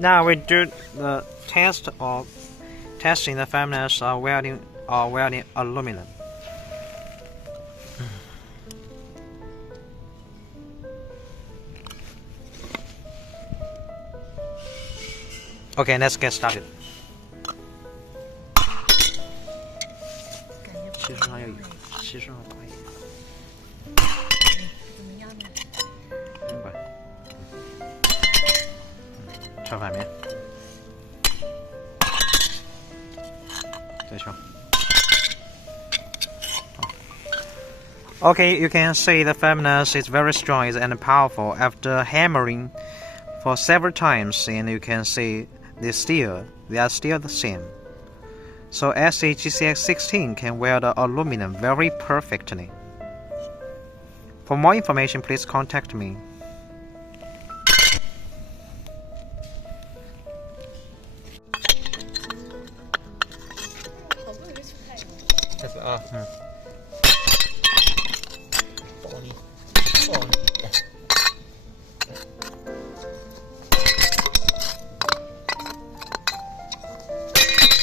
Now we do the test of testing the firmness of welding aluminum. Okay, let's get started. 其实上要有，其实上可以。怎么样呢？明白。朝反面。再敲。Okay, you can see the firmness is very strong and powerful after hammering for several times, and you can see they are still the same. So SAGCX16 can weld aluminum very perfectly. For more information, please contact me. 开始啊。